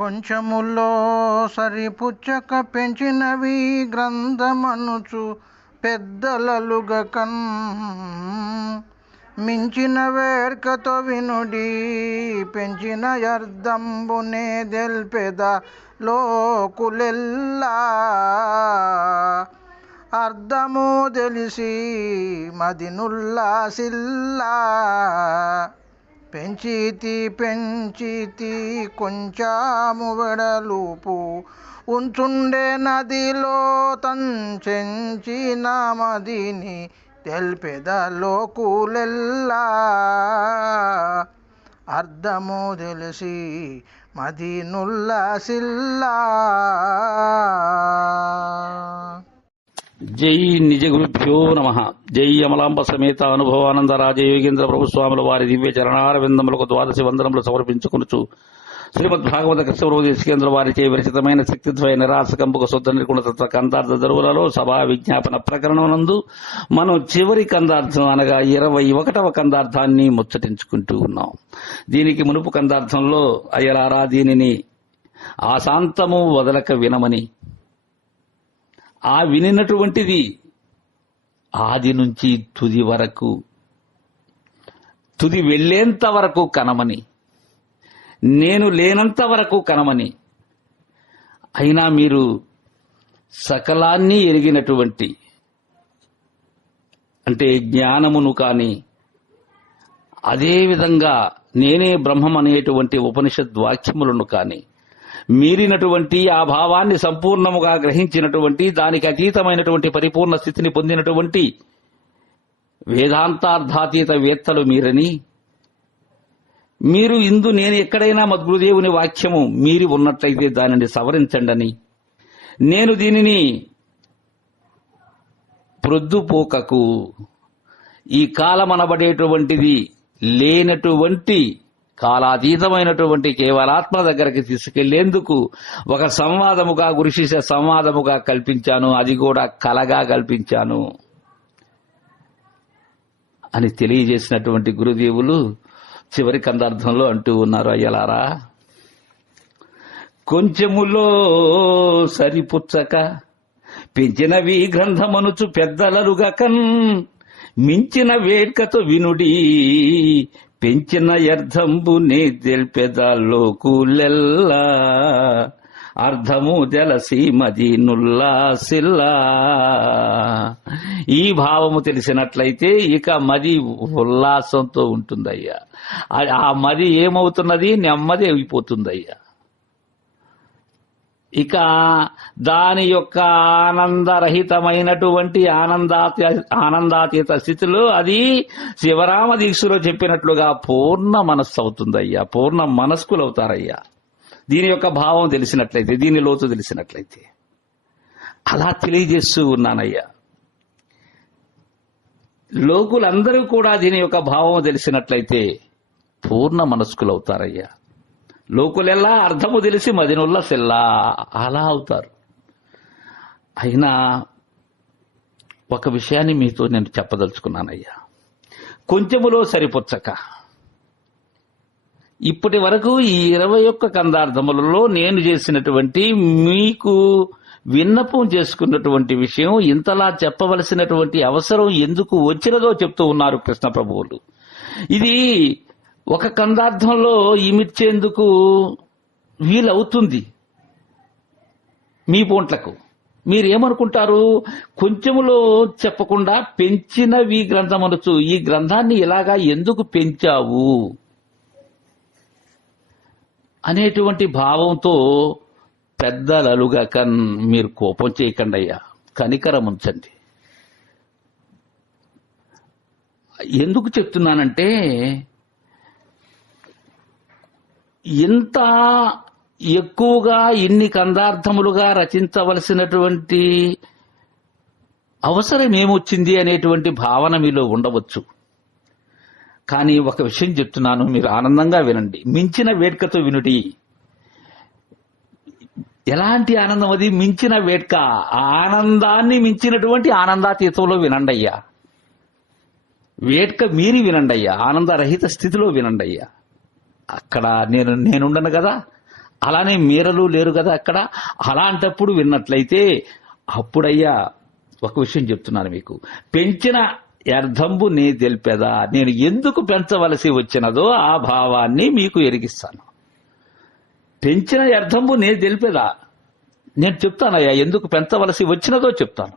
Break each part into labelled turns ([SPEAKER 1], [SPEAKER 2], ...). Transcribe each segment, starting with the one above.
[SPEAKER 1] కొంచెములో సరిపుచ్చక పెంచినవి గ్రంథమనుచు పెద్దలలుగ కన్. మించిన వేర్కతో వినుడి పెంచిన అర్ధంబునే దెల్పెద లోకులెల్లా. అర్థము తెలిసి మదినుల్లా మదినుల్లాసిల్లా పెంచితి పెంచితి కొంచాము వెడలుపు. ఉంచుండే నదిలో తంచెంచిన మదిని తెల్పెదలోకులెల్లా అర్థము తెలిసి మదినుల్లాసిల్లా
[SPEAKER 2] జై నిజ గురుభ్యో నమ. జై అమలాంబ సమేత అనుభవానంద రాజయోగేంద్ర ప్రభు స్వాముల వారి దివ్య చరణార విందములకు ద్వాదశి వందనములు సమర్పించుకునుచు. శ్రీమద్ భాగవత కృష్ణప్రభు దేశికేంద్ర వారిచే విరచితమైన శక్తిద్వయ నిరాశకంపుక శుద్ధ నిర్గుణతత్వ కందార్థ దరువులలో సభా విజ్ఞాపన ప్రకరణనందు మనం చివరి కందార్థం అనగా ఇరవై ఒకటవ కందార్థాన్ని ముచ్చటించుకుంటూ ఉన్నాం. దీనికి మునుపు కందార్థంలో అయ్యలారా దీనిని ఆశాంతము వదలక వినమని ఆ వినినటువంటిది ఆది నుంచి తుది వరకు తుది వెళ్ళేంత వరకు కనమని నేను లేనంత వరకు కనమని అయినా మీరు సకలాన్ని ఎరిగినటువంటి అంటే జ్ఞానమును కాని అదేవిధంగా నేనే బ్రహ్మం అనేటువంటి ఉపనిషద్ వాక్యములను కానీ మీరినటువంటి ఆ భావాన్ని సంపూర్ణముగా గ్రహించినటువంటి దానికి అతీతమైనటువంటి పరిపూర్ణ స్థితిని పొందినటువంటి వేదాంతార్థాతీత వేత్తలు మీరని మీరు ఇందు నేను ఎక్కడైనా మద్గురుదేవుని వాక్యము మీరి ఉన్నట్లయితే దానిని సవరించండని నేను దీనిని ప్రొద్దుపోకకు ఈ కాలమనబడేటువంటిది లేనటువంటి కాలాతీతమైనటువంటి కేవలాత్మ దగ్గరికి తీసుకెళ్ళేందుకు ఒక సంవాదముగా గురుశిష్య సంవాదముగా కల్పించాను. అది కూడా కలగా కల్పించాను. అని తెలియజేసినటువంటి గురుదేవులు చివరి కందార్థంలో అంటూ ఉన్నారు అయ్యలారా. కొంచెములో సరిపుచ్చక పెంచినవి గ్రంథమనుచు పెద్దలరుగకన్ మించిన వేడ్కతో వినుడి పెంచిన అర్థంబునే తెల్పెదలోకులెల్లా అర్థము తెలసి మదీనుల్లాసిల్లా ఈ భావము తెలిసినట్లయితే ఇక మది ఉల్లాసంతో ఉంటుందయ్యా. ఆ- ఆ మది ఏమవుతున్నది? నెమ్మది అయిపోతుందయ్యా. ఇక దాని యొక్క ఆనందరహితమైనటువంటి ఆనందాత్య ఆనందాతీత స్థితిలో అది శివరామ దీక్షలో చెప్పినట్లుగా పూర్ణ మనస్సు అవుతుందయ్యా పూర్ణ మనస్కులు అవుతారయ్యా దీని యొక్క భావం తెలిసినట్లయితే దీని లోతు తెలిసినట్లయితే. అలా తెలియజేస్తూ ఉన్నానయ్యా. లోకులందరూ కూడా దీని యొక్క భావం తెలిసినట్లయితే పూర్ణ మనస్కులు అవుతారయ్యా లోకులెల్లా అర్థము తెలిసి మదినుల్లా సెల్లా. అలా అవుతారు. అయినా ఒక విషయాన్ని మీతో నేను చెప్పదలుచుకున్నానయ్యా. కొంచెములో సరిపుచ్చక. ఇప్పటి వరకు ఈ ఇరవై ఒక్క కందార్థములలో నేను చేసినటువంటి మీకు విన్నపం చేసుకున్నటువంటి విషయం ఇంతలా చెప్పవలసినటువంటి అవసరం ఎందుకు వచ్చినదో చెప్తూ ఉన్నారు కృష్ణ ప్రభువులు ఇది ఒక కందార్థంలో ఇమిడ్చేందుకు వీలవుతుంది మీ పోంట్లకు మీరేమనుకుంటారు? కొంచెములో చెప్పకుండా పెంచినవి గ్రంథమనొచ్చు ఈ గ్రంథాన్ని ఇలాగా ఎందుకు పెంచావు? అనేటువంటి భావంతో పెద్దలలుగా కన్ మీరు కోపం చేయకండి అయ్యా కనికరం ఉంచండి. ఎందుకు చెప్తున్నానంటే ఇంత ఎక్కువగా ఇన్ని కందార్థములుగా రచించవలసినటువంటి అవసరం ఏమొచ్చింది అనేటువంటి భావన మీలో ఉండవచ్చు. కానీ ఒక విషయం చెప్తున్నాను మీరు ఆనందంగా వినండి. మించిన వేడుకతో వినుడి. ఎలాంటి ఆనందం అది? మించిన వేడుక. ఆనందాన్ని మించినటువంటి ఆనందాతీతంలో వినండి అయ్యా వేడుక మీరి వినండి అయ్యా ఆనందరహిత స్థితిలో వినండి అయ్యా అక్కడ నేను నేనుండను కదా. అలానే మీరలు లేరు కదా అక్కడ. అలాంటప్పుడు విన్నట్లయితే అప్పుడయ్యా ఒక విషయం చెప్తున్నాను మీకు. పెంచిన అర్థంబు నే తెలిపేదా. నేను ఎందుకు పెంచవలసి వచ్చినదో ఆ భావాన్ని మీకు ఎరిగిస్తాను. పెంచిన అర్థంబు నే తెలిపేదా. నేను చెప్తానయ్యా ఎందుకు పెంచవలసి వచ్చినదో చెప్తాను.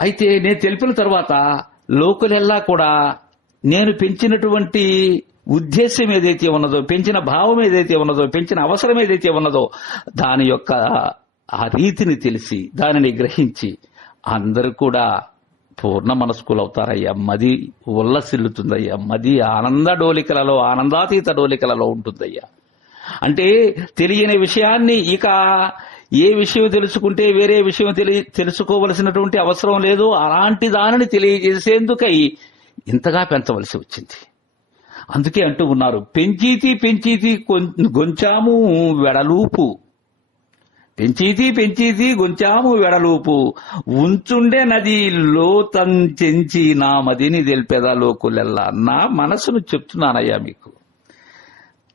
[SPEAKER 2] అయితే నేను తెలిపిన తర్వాత లోకులెల్లా కూడా నేను పెంచినటువంటి ఉద్దేశ్యం ఏదైతే ఉన్నదో పెంచిన భావం ఏదైతే ఉన్నదో పెంచిన అవసరం ఏదైతే ఉన్నదో దాని యొక్క ఆ రీతిని తెలిసి దానిని గ్రహించి అందరూ కూడా పూర్ణ మనస్కులు అవుతారయ్యా మది ఉల్లసిల్లుతుందయ్యా మది ఆనంద డోలికలలో ఆనందాతీత డోలికలలో ఉంటుందయ్యా. అంటే తెలియని విషయాన్ని ఇక ఏ విషయం తెలుసుకుంటే వేరే విషయం తెలి తెలుసుకోవలసినటువంటి అవసరం లేదు. అలాంటి దానిని తెలియజేసేందుకై ఇంతగా పెంచవలసి వచ్చింది. అందుకే అంటూ ఉన్నారు పెంచీతి పెంచీతి గొంచాము వెడలూపు. పెంచీతి పెంచీతి గొంచాము వెడలూపు. ఉంచుండే నది లోతంచెంచి నా మదిని తెలిపేదా లోకులెల్లా. నా మనసును చెప్తున్నానయ్యా మీకు.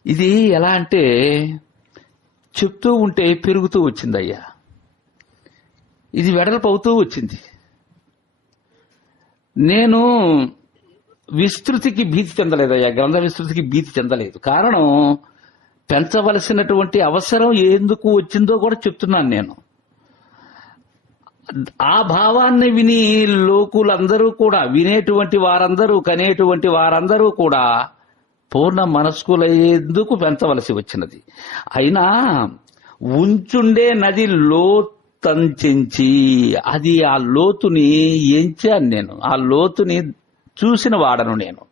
[SPEAKER 2] ఇది ఎలా అంటే చెప్తూ ఉంటే పెరుగుతూ వచ్చిందయ్యా. ఇది వెడల్పు అవుతూ వచ్చింది. నేను విస్తృతికి భీతి చెందలేదయ్యా గ్రంథ విస్తృతికి భీతి చెందలేదు. కారణం పెంచవలసినటువంటి అవసరం ఎందుకు వచ్చిందో కూడా చెప్తున్నాను నేను. ఆ భావాన్ని విని లోకులందరూ కూడా వినేటువంటి వారందరూ కనేటువంటి వారందరూ కూడా పూర్ణ మనస్కులయ్యేందుకు పెంచవలసి వచ్చినది? అయినా ఉంచుండే నది లోతంచి అది ఆ లోతుని ఎంచాను నేను. ఆ లోతుని చూసిన వాడను నేను.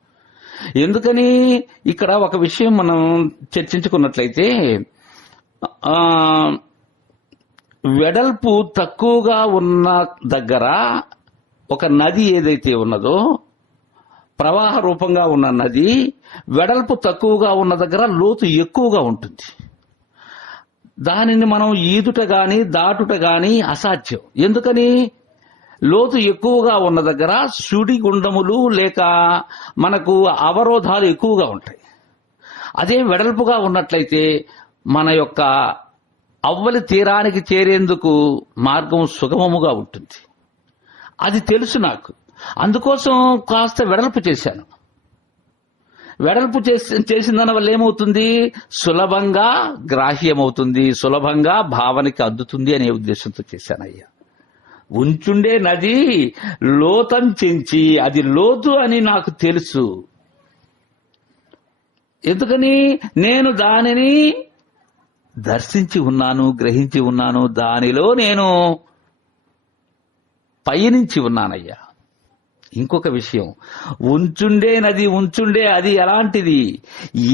[SPEAKER 2] ఎందుకని ఇక్కడ ఒక విషయం మనం చర్చించుకున్నట్లయితే వెడల్పు తక్కువగా ఉన్న దగ్గర ఒక నది ఏదైతే ఉన్నదో ప్రవాహ రూపంగా ఉన్న నది వెడల్పు తక్కువగా ఉన్న దగ్గర లోతు ఎక్కువగా ఉంటుంది. దానిని మనం ఈదుట గాని దాటుట గాని అసాధ్యం. ఎందుకని? లోతు ఎక్కువగా ఉన్న దగ్గర సుడి గుండములు లేక మనకు అవరోధాలు ఎక్కువగా ఉంటాయి. అదే వెడల్పుగా ఉన్నట్లయితే మన యొక్క అవ్వలి తీరానికి చేరేందుకు మార్గం సుగమముగా ఉంటుంది. అది తెలుసు నాకు. అందుకోసం కాస్త వెడల్పు చేశాను. వెడల్పు చేసి చేసిన దాని వల్ల ఏమవుతుంది? సులభంగా గ్రాహ్యమవుతుంది. సులభంగా భావనకి అద్దుతుంది అనే ఉద్దేశంతో చేశానయ్యా. ఉంచుండే నది లోతం చెంచి అది లోతు అని నాకు తెలుసు. ఎందుకని? నేను దానిని దర్శించి ఉన్నాను గ్రహించి ఉన్నాను దానిలో నేను పయనించి ఉన్నానయ్యా. ఇంకొక విషయం. ఉంచుండే నది ఉంచుండే అది ఎలాంటిది?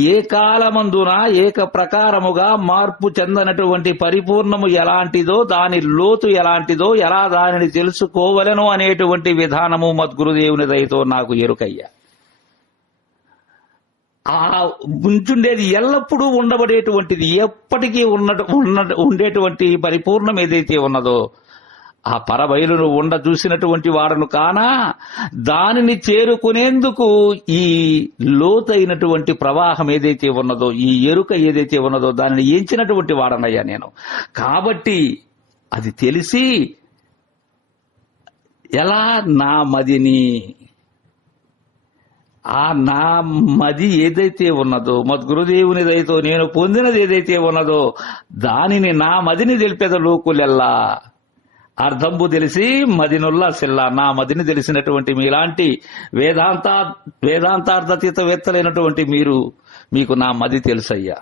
[SPEAKER 2] ఏ కాలమందున ఏక ప్రకారముగా మార్పు చెందనటువంటి పరిపూర్ణము ఎలాంటిదో దాని లోతు ఎలాంటిదో ఎలా దానిని తెలుసుకోవలను అనేటువంటి విధానము మద్గురుదేవుని దయతో నాకు ఎరుకయ్యా. ఆ ఉంచుండేది ఎల్లప్పుడూ ఉండబడేటువంటిది ఎప్పటికీ ఉన్న ఉన్న ఉండేటువంటి పరిపూర్ణం ఏదైతే ఉన్నదో ఆ పరబయలును ఉండ చూసినటువంటి వాడను కానా? దానిని చేరుకునేందుకు ఈ లోతైనటువంటి ప్రవాహం ఏదైతే ఉన్నదో ఈ ఎరుక ఏదైతే ఉన్నదో దానిని ఎంచినటువంటి వాడనయ్యా నేను. కాబట్టి అది తెలిసి ఎలా నా మదిని? ఆ నా మది ఏదైతే ఉన్నదో మద్ గురుదేవునిదైతో నేను పొందినది ఏదైతే ఉన్నదో దానిని నా మదిని తెలిపేద లోకులెల్లా? అర్థంబు తెలిసి మదినుల్లా సిల్లా నా మదిని తెలిసినటువంటి మీలాంటి వేదాంత వేదాంతార్థతీత వేత్తలైనటువంటి మీరు మీకు నా మది తెలుసయ్యా.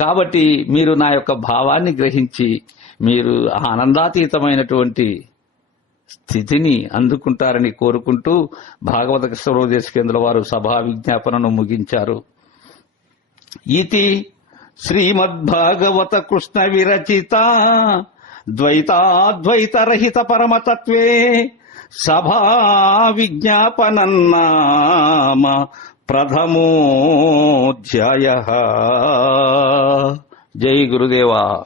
[SPEAKER 2] కాబట్టి మీరు నా యొక్క భావాన్ని గ్రహించి మీరు ఆనందాతీతమైనటువంటి స్థితిని అందుకుంటారని కోరుకుంటూ భాగవత కృష్ణదేశ కేంద్ర వారు సభా విజ్ఞాపనను ముగించారు. ఇది శ్రీమద్భాగవత కృష్ణ విరచిత ద్వైతాద్వైతరహిత పరమతత్వే సభా విజ్ఞాపనన్నామ ప్రథమోధ్యాయ. జై గురుదేవా.